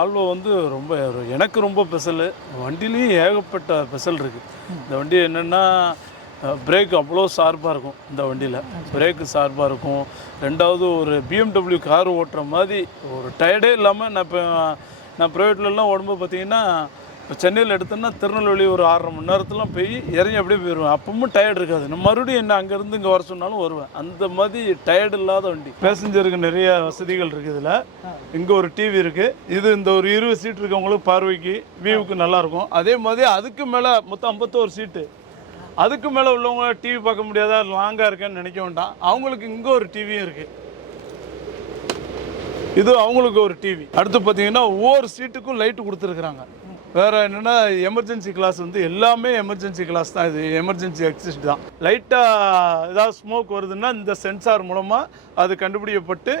ஆல்வோ வந்து ரொம்ப எனக்கு ரொம்ப ஸ்பெஷலு வண்டிலையும் ஏகப்பட்ட ஸ்பெஷல் இருக்குது இந்த வண்டி என்னென்னா பிரேக் அவ்வளோ சார்பாக இருக்கும் இந்த வண்டியில். பிரேக்கு சார்பாக இருக்கும். ரெண்டாவது ஒரு பிஎம்டபிள்யூ கார் ஓட்டுற மாதிரி ஒரு டயர்டே இல்லாமல் நான் இப்போ நான் ப்ரைவேட்லலாம் உடம்பு பார்த்தீங்கன்னா இப்போ சென்னையில் எடுத்தோன்னா திருநெல்வேலி ஒரு ஆறரை மணி நேரத்துலாம் போய் இறங்கி அப்படியே போயிடுவேன். அப்பவும் டயர்ட் இருக்காது. நான் மறுபடியும் என்ன அங்கேருந்து இங்கே வர சொன்னாலும் வருவேன். அந்த மாதிரி டயர்டு இல்லாத வண்டி. பேசஞ்சருக்கு நிறைய வசதிகள் இருக்குது இதில். இங்கே ஒரு டிவி இருக்குது இது இந்த ஒரு இருபது சீட் இருக்கவங்களுக்கு பார்வைக்கு வியூவுக்கு நல்லாயிருக்கும். அதே மாதிரி அதுக்கு மேலே மொத்தம் ஐம்பத்தோரு சீட்டு அதுக்கு மேலே உள்ளவங்க டிவி பார்க்க முடியாதா? லாங்காக இருக்கேன்னு நினைக்க வேண்டாம். அவங்களுக்கு இங்கே ஒரு டிவியும் இருக்குது இது அவங்களுக்கு ஒரு டிவி அடுத்து பார்த்தீங்கன்னா ஒவ்வொரு சீட்டுக்கும் லைட்டு கொடுத்துருக்குறாங்க. வேறு என்னென்னா எமர்ஜென்சி கிளாஸ் வந்து எல்லாமே எமர்ஜென்சி கிளாஸ் தான். இது எமர்ஜென்சி எக்ஸிஸ்ட் தான். லைட்டாக ஏதாவது ஸ்மோக் வருதுன்னா இந்த சென்சார் மூலமாக அது கண்டுபிடிக்கப்பட்டு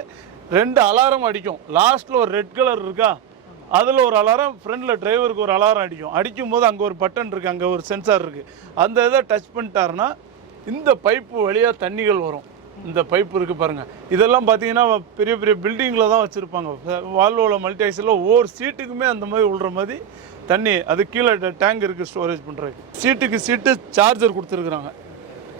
ரெண்டு அலாரம் அடிக்கும். லாஸ்ட்டில் ஒரு ரெட் கலர் இருக்கா? அதில் ஒரு அலாரம் ஃப்ரண்டில் டிரைவருக்கு ஒரு அலாரம் அடிக்கும். அடிக்கும் போது அங்கே ஒரு பட்டன் இருக்குது அங்கே ஒரு சென்சார் இருக்குது அந்த இதை டச் பண்ணிட்டாருன்னா இந்த பைப்பு வழியாக தண்ணிகள் வரும். இந்த பைப் இருக்குது பாருங்கள் இதெல்லாம் பார்த்தீங்கன்னா பெரிய பெரிய பில்டிங்கில் தான் வச்சுருப்பாங்க. வால்வோவில் மல்டிஐஸில் ஒவ்வொரு சீட்டுக்குமே அந்த மாதிரி விழுற மாதிரி தண்ணி அது கீழே டேங்க் இருக்குது ஸ்டோரேஜ் பண்ணுறதுக்கு சீட்டுக்கு சீட்டு சார்ஜர் கொடுத்துருக்குறாங்க.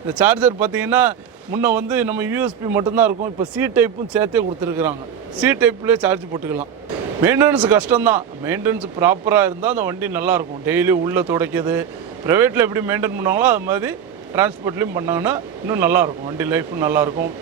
இந்த சார்ஜர் பார்த்தீங்கன்னா முன்ன வந்து நம்ம யூஎஸ்பி மட்டும்தான் இருக்கும் இப்போ சி டைப்பும் சேர்த்தே கொடுத்துருக்குறாங்க. சி டைப்லேயே சார்ஜ் போட்டுக்கலாம். மெயின்டெனன்ஸ் கஷ்டம்தான். மெயின்டெனன்ஸ் ப்ராப்பராக இருந்தால் அந்த வண்டி நல்லாயிருக்கும் டெய்லி உள்ளே துடைக்கிறது ப்ரைவேட்டில் எப்படி மெயின்டைன் பண்ணுவாங்களோ அது மாதிரி டிரான்ஸ்போர்ட்லேயும் பண்ணாங்கன்னா இன்னும் நல்லாயிருக்கும் வண்டி லைஃப்பும் நல்லாயிருக்கும்